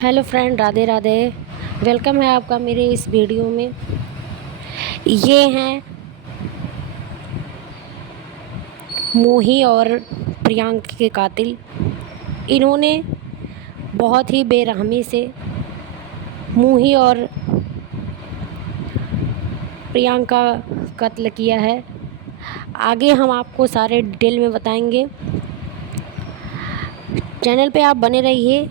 Hello friend, Radhe Radhe. Welcome है आपका मेरे इस वीडियो में। ये हैं मोही और प्रियांक के कातिल। इन्होंने बहुत ही बेरहमी से मोही और प्रियांक का कत्ल किया है। आगे हम आपको सारे डिटेल में बताएंगे। चैनल पे आप बने रहिए।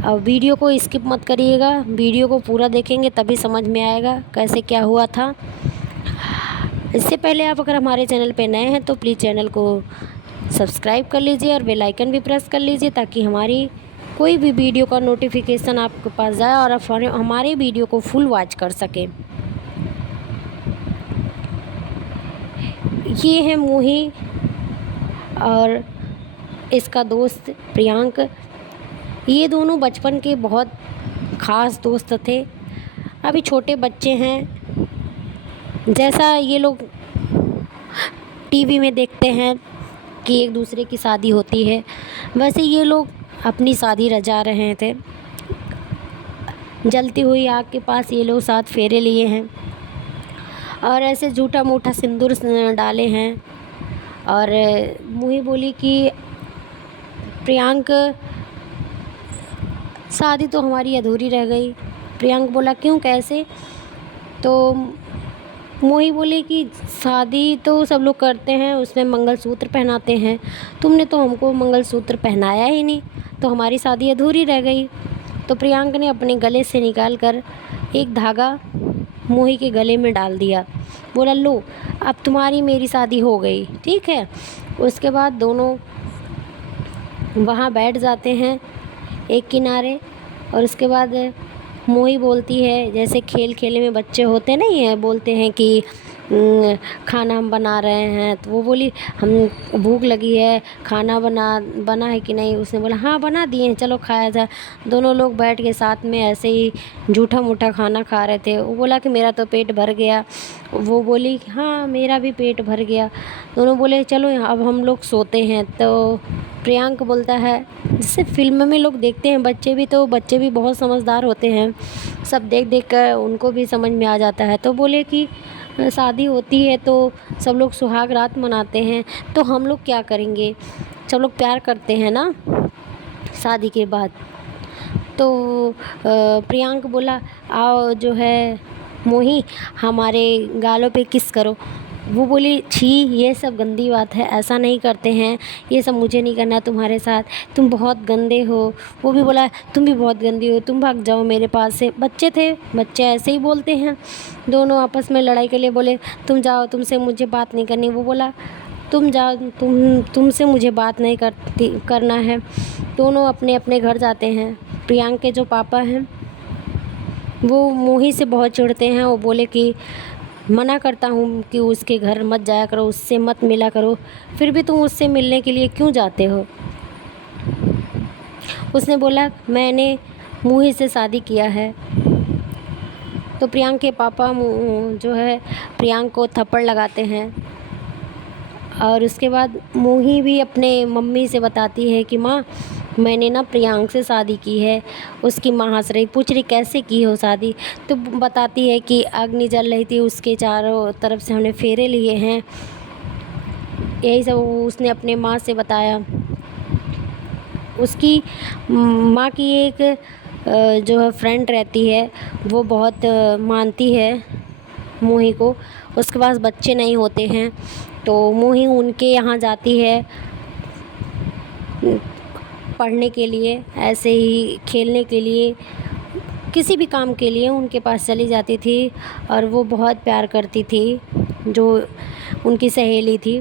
अब वीडियो को स्किप मत करिएगा, वीडियो को पूरा देखेंगे तभी समझ में आएगा कैसे क्या हुआ था। इससे पहले आप अगर हमारे चैनल पे नए हैं तो प्लीज़ चैनल को सब्सक्राइब कर लीजिए और बेल आइकन भी प्रेस कर लीजिए ताकि हमारी कोई भी वीडियो का नोटिफिकेशन आपके पास जाए और आप हमारे वीडियो को फुल वॉच कर सकें। ये है मोही और इसका दोस्त प्रियांक। ये दोनों बचपन के बहुत ख़ास दोस्त थे। अभी छोटे बच्चे हैं, जैसा ये लोग टीवी में देखते हैं कि एक दूसरे की शादी होती है, वैसे ये लोग अपनी शादी रचा रहे थे। जलती हुई आग के पास ये लोग 7 फेरे लिए हैं और ऐसे झूठा मूठा सिंदूर डाले हैं। और मोही बोली कि प्रियांक, शादी तो हमारी अधूरी रह गई। प्रियांक बोला क्यों, कैसे? तो मोही बोले कि शादी तो सब लोग करते हैं, उसमें मंगलसूत्र पहनाते हैं, तुमने तो हमको मंगलसूत्र पहनाया ही नहीं, तो हमारी शादी अधूरी रह गई। तो प्रियांक ने अपने गले से निकाल कर एक धागा मोही के गले में डाल दिया। बोला लो, अब तुम्हारी मेरी शादी हो गई, ठीक है। उसके बाद दोनों वहाँ बैठ जाते हैं एक किनारे। और उसके बाद मोही बोलती है, जैसे खेल खेले में बच्चे होते नहीं हैं, बोलते हैं कि खाना हम बना रहे हैं। तो वो बोली हम भूख लगी है, खाना बना है कि नहीं? उसने बोला हाँ बना दिए हैं, चलो खाया जाए। दोनों लोग बैठ के साथ में ऐसे ही झूठा मूठा खाना खा रहे थे। वो बोला कि मेरा तो पेट भर गया। वो बोली हाँ मेरा भी पेट भर गया। दोनों बोले चलो अब हम लोग सोते हैं। तो प्रियांक बोलता है, जैसे फिल्म में लोग देखते हैं, बच्चे भी बहुत समझदार होते हैं, सब देख देख कर उनको भी समझ में आ जाता है। तो बोले कि शादी होती है तो सब लोग सुहाग रात मनाते हैं, तो हम लोग क्या करेंगे? सब लोग प्यार करते हैं ना शादी के बाद। तो प्रियांक बोला आओ जो है मोही हमारे गालों पे किस करो। वो बोली छी, ये सब गंदी बात है, ऐसा नहीं करते हैं, ये सब मुझे नहीं करना तुम्हारे साथ, तुम बहुत गंदे हो। वो भी बोला तुम भी बहुत गंदी हो, तुम भाग जाओ मेरे पास से। बच्चे थे, बच्चे ऐसे ही बोलते हैं। दोनों आपस में लड़ाई के लिए बोले तुम जाओ, तुमसे मुझे बात नहीं करनी। वो बोला तुम जाओ, तुमसे मुझे बात नहीं करना है। दोनों अपने अपने घर जाते हैं। प्रियांक के जो पापा हैं वो मोही से बहुत चिढ़ते हैं। वो बोले कि मना करता हूँ कि उसके घर मत जाया करो, उससे मत मिला करो, फिर भी तुम उससे मिलने के लिए क्यों जाते हो? उसने बोला मैंने मोही से शादी किया है। तो प्रियांक के पापा जो है प्रियांक को थप्पड़ लगाते हैं। और उसके बाद मोही भी अपने मम्मी से बताती है कि माँ मैंने ना प्रियांक से शादी की है। उसकी माँ हंस रही, पूछ रही कैसे की हो शादी? तो बताती है कि अग्नि जल रही थी, उसके चारों तरफ से हमने फेरे लिए हैं। यही सब उसने अपने माँ से बताया। उसकी माँ की एक जो है फ्रेंड रहती है, वो बहुत मानती है मोही को। उसके पास बच्चे नहीं होते हैं, तो मोही उनके यहाँ जाती है पढ़ने के लिए, ऐसे ही खेलने के लिए, किसी भी काम के लिए उनके पास चली जाती थी। और वो बहुत प्यार करती थी, जो उनकी सहेली थी,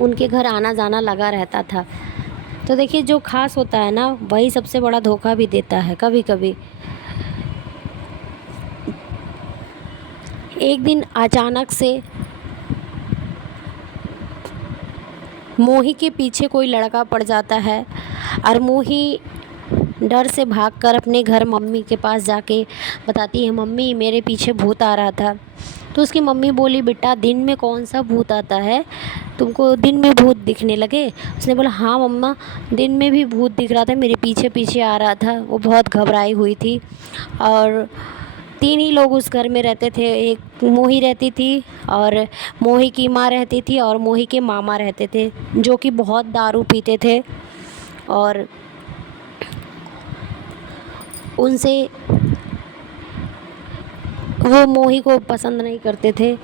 उनके घर आना जाना लगा रहता था। तो देखिए जो खास होता है ना वही सबसे बड़ा धोखा भी देता है कभी कभी। एक दिन अचानक से मोही के पीछे कोई लड़का पड़ जाता है और मोही डर से भागकर अपने घर मम्मी के पास जाके बताती है, मम्मी मेरे पीछे भूत आ रहा था। तो उसकी मम्मी बोली, बेटा दिन में कौन सा भूत आता है, तुमको दिन में भूत दिखने लगे? उसने बोला, हाँ मम्मा, दिन में भी भूत दिख रहा था, मेरे पीछे पीछे आ रहा था। वो बहुत घबराई हुई थी। और 3 ही लोग उस घर में रहते थे। एक मोही रहती थी, और मोही की माँ रहती थी, और मोही के मामा रहते थे, जो कि बहुत दारू पीते थे और उनसे वो मोही को पसंद नहीं करते थे।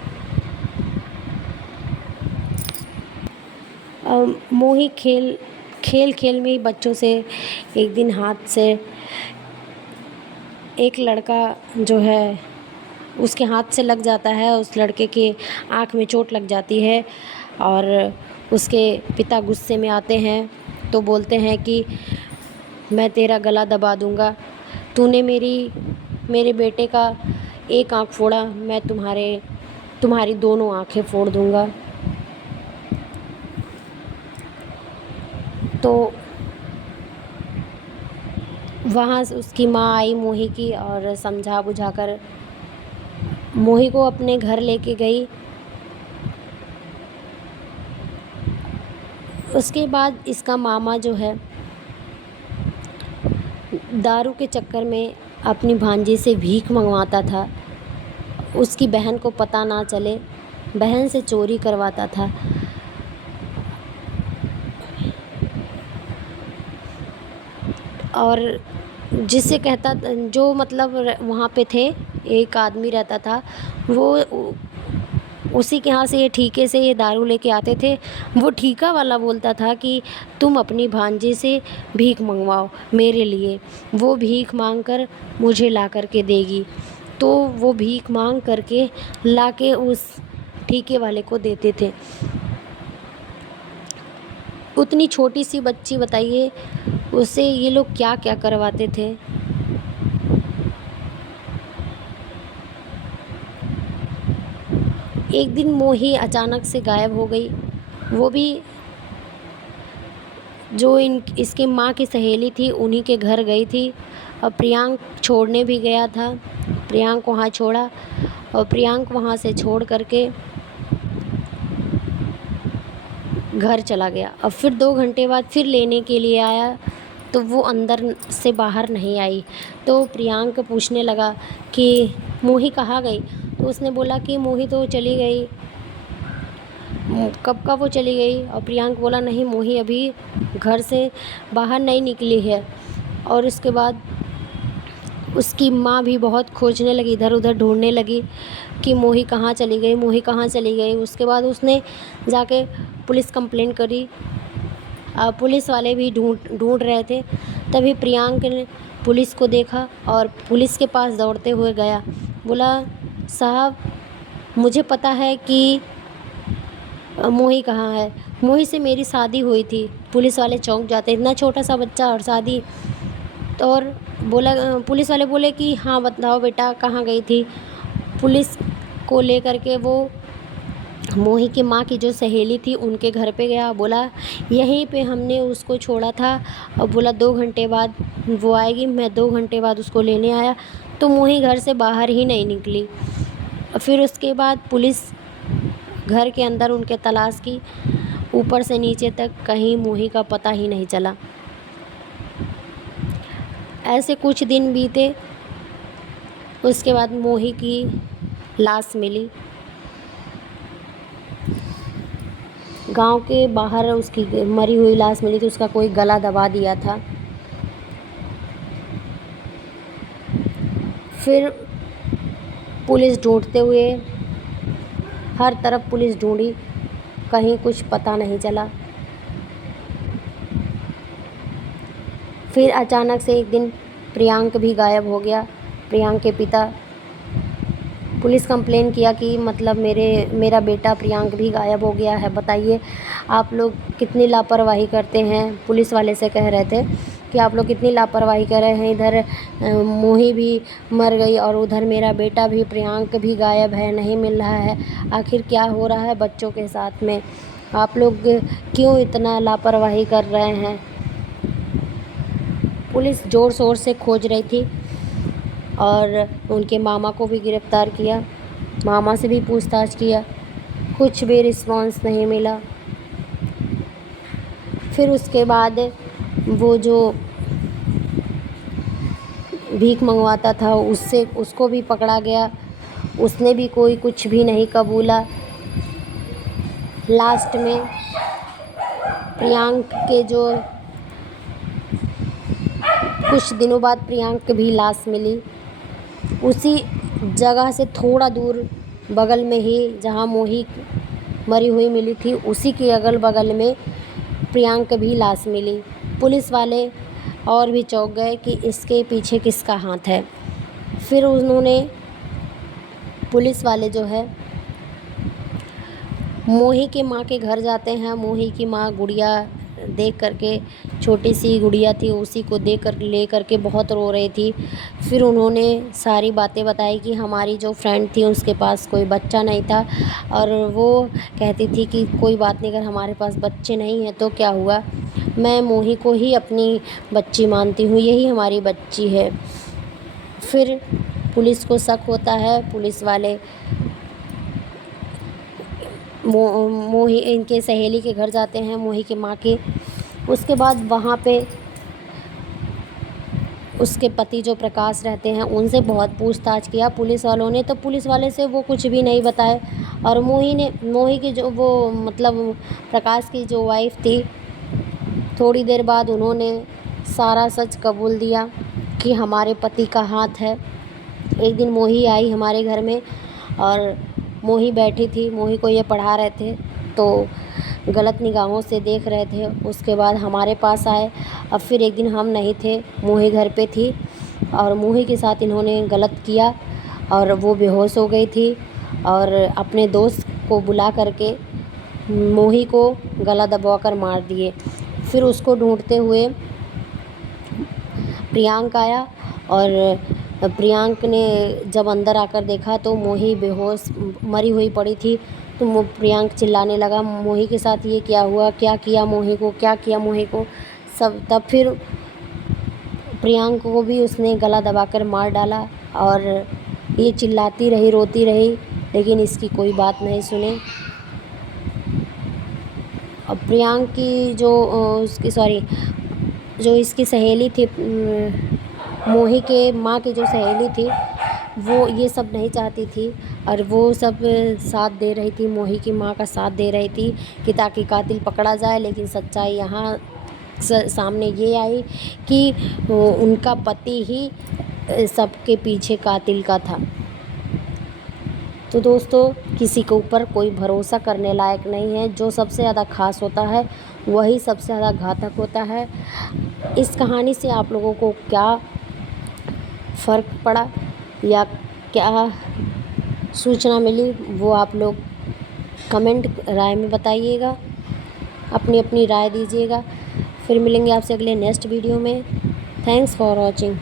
मोही खेल खेल खेल में ही बच्चों से एक दिन हाथ से एक लड़का जो है उसके हाथ से लग जाता है। उस लड़के के आँख में चोट लग जाती है और उसके पिता गुस्से में आते हैं तो बोलते हैं कि मैं तेरा गला दबा दूँगा, तूने मेरे बेटे का एक आँख फोड़ा, मैं तुम्हारी दोनों आँखें फोड़ दूँगा। तो वहाँ से उसकी माँ आई मोही की और समझा बुझाकर मोही को अपने घर लेके गई। उसके बाद इसका मामा जो है दारू के चक्कर में अपनी भांजी से भीख मंगवाता था। उसकी बहन को पता ना चले, बहन से चोरी करवाता था। और जिससे कहता, जो मतलब वहाँ पे थे, एक आदमी रहता था, वो उसी के यहाँ से ये ठीके से ये दारू लेके आते थे। वो ठीका वाला बोलता था कि तुम अपनी भांजी से भीख मंगवाओ मेरे लिए, वो भीख मांग कर मुझे ला कर के देगी। तो वो भीख मांग करके ला के उस ठीके वाले को देते थे। उतनी छोटी सी बच्ची, बताइए, उससे ये लोग क्या क्या करवाते थे। एक दिन मोही अचानक से गायब हो गई। वो भी जो इसके माँ की सहेली थी उन्हीं के घर गई थी और प्रियांक छोड़ने भी गया था। प्रियांक वहाँ छोड़ा और प्रियांक वहाँ से छोड़ करके घर चला गया। और फिर 2 घंटे बाद फिर लेने के लिए आया तो वो अंदर से बाहर नहीं आई। तो प्रियांक पूछने लगा कि मोही कहाँ गई? तो उसने बोला कि मोही तो चली गई। कब का वो चली गई? और प्रियांक बोला, नहीं, मोही अभी घर से बाहर नहीं निकली है। और उसके बाद उसकी माँ भी बहुत खोजने लगी, इधर उधर ढूंढने लगी कि मोही कहाँ चली गई, मोही कहाँ चली गई। उसके बाद उसने जाके पुलिस कंप्लेंट करी। पुलिस वाले भी ढूंढ रहे थे। तभी प्रियांक ने पुलिस को देखा और पुलिस के पास दौड़ते हुए गया। बोला, साहब, मुझे पता है कि मोही कहाँ है, मोही से मेरी शादी हुई थी। पुलिस वाले चौंक जाते, इतना छोटा सा बच्चा और शादी। तो और बोला, पुलिस वाले बोले कि हाँ बताओ बेटा कहाँ गई थी। पुलिस को लेकर के वो मोही की माँ की जो सहेली थी उनके घर पे गया। बोला, यहीं पे हमने उसको छोड़ा था। और बोला 2 घंटे बाद वो आएगी। मैं 2 घंटे बाद उसको लेने आया तो मोही घर से बाहर ही नहीं निकली। फिर उसके बाद पुलिस घर के अंदर उनके तलाश की, ऊपर से नीचे तक कहीं मोही का पता ही नहीं चला। ऐसे कुछ दिन बीते। उसके बाद मोही की लाश मिली। गांव के बाहर उसकी मरी हुई लाश मिली थी, उसका कोई गला दबा दिया था। फिर पुलिस ढूंढते हुए, हर तरफ पुलिस ढूंढी, कहीं कुछ पता नहीं चला। फिर अचानक से एक दिन प्रियांक भी गायब हो गया। प्रियांक के पिता पुलिस कंप्लेन किया कि मतलब मेरा बेटा प्रियांक भी गायब हो गया है, बताइए आप लोग कितनी लापरवाही करते हैं। पुलिस वाले से कह रहे थे कि आप लोग कितनी लापरवाही कर रहे हैं, इधर मोही भी मर गई और उधर मेरा बेटा भी प्रियांक भी गायब है, नहीं मिल रहा है। आखिर क्या हो रहा है बच्चों के साथ में, आप लोग क्यों इतना लापरवाही कर रहे हैं। पुलिस ज़ोर शोर से खोज रही थी और उनके मामा को भी गिरफ़्तार किया। मामा से भी पूछताछ किया, कुछ भी रिस्पॉन्स नहीं मिला। फिर उसके बाद वो जो भीख मंगवाता था उसको भी पकड़ा गया, उसने भी कुछ भी नहीं कबूला। लास्ट में प्रियांक के जो कुछ दिनों बाद प्रियांक की भी लाश मिली उसी जगह से थोड़ा दूर बगल में ही, जहाँ मोही मरी हुई मिली थी उसी के अगल बगल में प्रियांक की भी लाश मिली। पुलिस वाले और भी चौंक गए कि इसके पीछे किसका हाथ है। फिर उन्होंने पुलिस वाले जो है मोही के माँ के घर जाते हैं। मोही की माँ गुड़िया देख करके, छोटी सी गुड़िया थी, उसी को देख कर ले करके बहुत रो रही थी। फिर उन्होंने सारी बातें बताई कि हमारी जो फ्रेंड थी उसके पास कोई बच्चा नहीं था और वो कहती थी कि कोई बात नहीं, अगर हमारे पास बच्चे नहीं हैं तो क्या हुआ, मैं मोही को ही अपनी बच्ची मानती हूँ, यही हमारी बच्ची है। फिर पुलिस को शक होता है, पुलिस वाले मोही इनके सहेली के घर जाते हैं, मोही के माँ के। उसके बाद वहाँ पे उसके पति जो प्रकाश रहते हैं उनसे बहुत पूछताछ किया पुलिस वालों ने, तो पुलिस वाले से वो कुछ भी नहीं बताए। और मोही की जो वो मतलब प्रकाश की जो वाइफ थी, थोड़ी देर बाद उन्होंने सारा सच कबूल दिया कि हमारे पति का हाथ है। एक दिन मोही आई हमारे घर में और मोही बैठी थी, मोही को ये पढ़ा रहे थे तो गलत निगाहों से देख रहे थे। उसके बाद हमारे पास आए। अब फिर एक दिन हम नहीं थे, मोही घर पे थी और मोही के साथ इन्होंने गलत किया और वो बेहोश हो गई थी और अपने दोस्त को बुला करके मोही को गला दबाकर मार दिए। फिर उसको ढूंढते हुए प्रियांक आया और प्रियांक ने जब अंदर आकर देखा तो मोही बेहोश मरी हुई पड़ी थी। तो प्रियांक चिल्लाने लगा, मोही के साथ ये क्या हुआ, क्या किया मोही को, क्या किया मोही को सब। तब फिर प्रियांक को भी उसने गला दबाकर मार डाला और ये चिल्लाती रही, रोती रही, लेकिन इसकी कोई बात नहीं सुने। और प्रियांक की जो इसकी सहेली थी, मोही के माँ की जो सहेली थी, वो ये सब नहीं चाहती थी और वो सब साथ दे रही थी, मोही की माँ का साथ दे रही थी कि ताकि कातिल पकड़ा जाए। लेकिन सच्चाई यहाँ सामने ये आई कि उनका पति ही सबके पीछे कातिल का था। तो दोस्तों, किसी के ऊपर कोई भरोसा करने लायक नहीं है। जो सबसे ज़्यादा ख़ास होता है वही सबसे ज़्यादा घातक होता है। इस कहानी से आप लोगों को क्या फ़र्क पड़ा या क्या सूचना मिली, वो आप लोग कमेंट राय में बताइएगा, अपनी अपनी राय दीजिएगा। फिर मिलेंगे आपसे अगले नेक्स्ट वीडियो में। Thanks for watching.